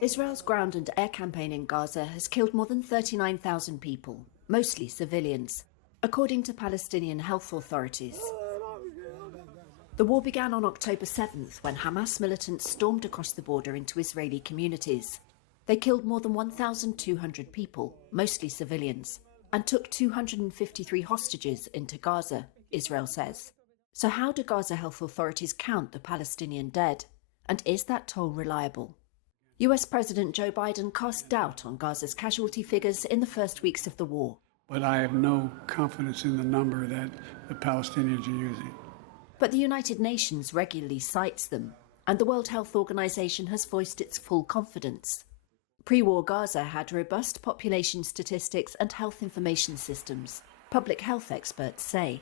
Israel's ground and air campaign in Gaza has killed more than 39,000 people, mostly civilians, according to Palestinian health authorities. The war began on October 7th when Hamas militants stormed across the border into Israeli communities. They killed more than 1,200 people, mostly civilians, and took 253 hostages into Gaza, Israel says. So how do Gaza health authorities count the Palestinian dead? And is that toll reliable? US President Joe Biden cast doubt on Gaza's casualty figures in the first weeks of the war. But I have no confidence in the number that the Palestinians are using. But the United Nations regularly cites them, and the World Health Organization has voiced its full confidence. Pre-war Gaza had robust population statistics and health information systems, public health experts say.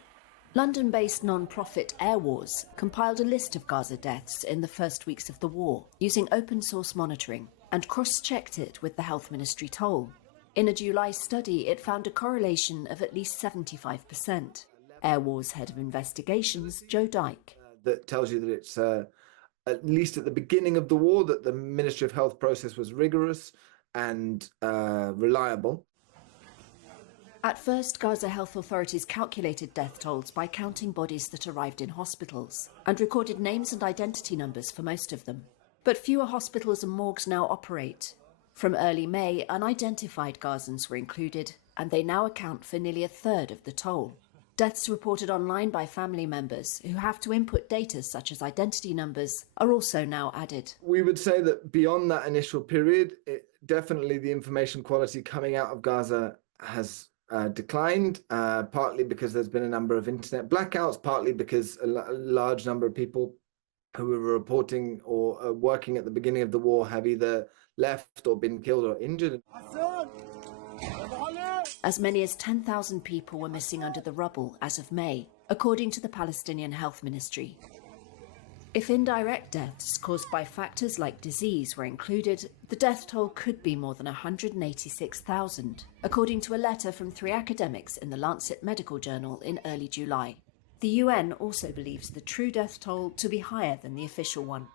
London-based non-profit Air Wars compiled a list of Gaza deaths in the first weeks of the war using open-source monitoring and cross-checked it with the Health Ministry toll. In a July study, it found a correlation of at least 75%. Air Wars head of investigations, Joe Dyke. That tells you that it's, at least at the beginning of the war, that the Ministry of Health process was rigorous and reliable. At first, Gaza health authorities calculated death tolls by counting bodies that arrived in hospitals and recorded names and identity numbers for most of them. But fewer hospitals and morgues now operate. From early May, unidentified Gazans were included, and they now account for nearly a third of the toll. Deaths reported online by family members who have to input data such as identity numbers are also now added. We would say that beyond that initial period, definitely the information quality coming out of Gaza has declined, partly because there's been a number of internet blackouts, partly because a large number of people who were reporting or working at the beginning of the war have either left or been killed or injured. As many as 10,000 people were missing under the rubble as of May, according to the Palestinian Health Ministry. If indirect deaths caused by factors like disease were included, the death toll could be more than 186,000, according to a letter from 3 academics in the Lancet Medical Journal in early July. The UN also believes the true death toll to be higher than the official one.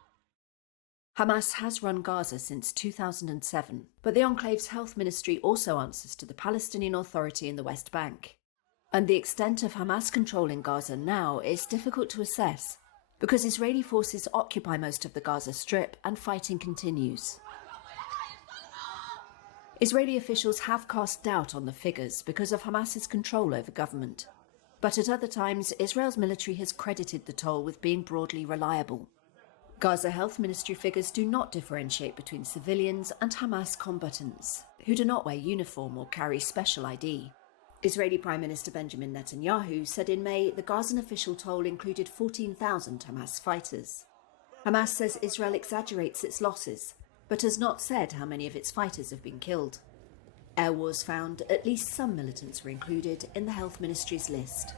Hamas has run Gaza since 2007, but the enclave's health ministry also answers to the Palestinian Authority in the West Bank. And the extent of Hamas control in Gaza now is difficult to assess, because Israeli forces occupy most of the Gaza Strip and fighting continues. Israeli officials have cast doubt on the figures because of Hamas's control over government. But at other times, Israel's military has credited the toll with being broadly reliable. Gaza Health Ministry figures do not differentiate between civilians and Hamas combatants, who do not wear uniform or carry special ID. Israeli Prime Minister Benjamin Netanyahu said in May the Gazan official toll included 14,000 Hamas fighters. Hamas says Israel exaggerates its losses, but has not said how many of its fighters have been killed. Air Wars found at least some militants were included in the health ministry's list.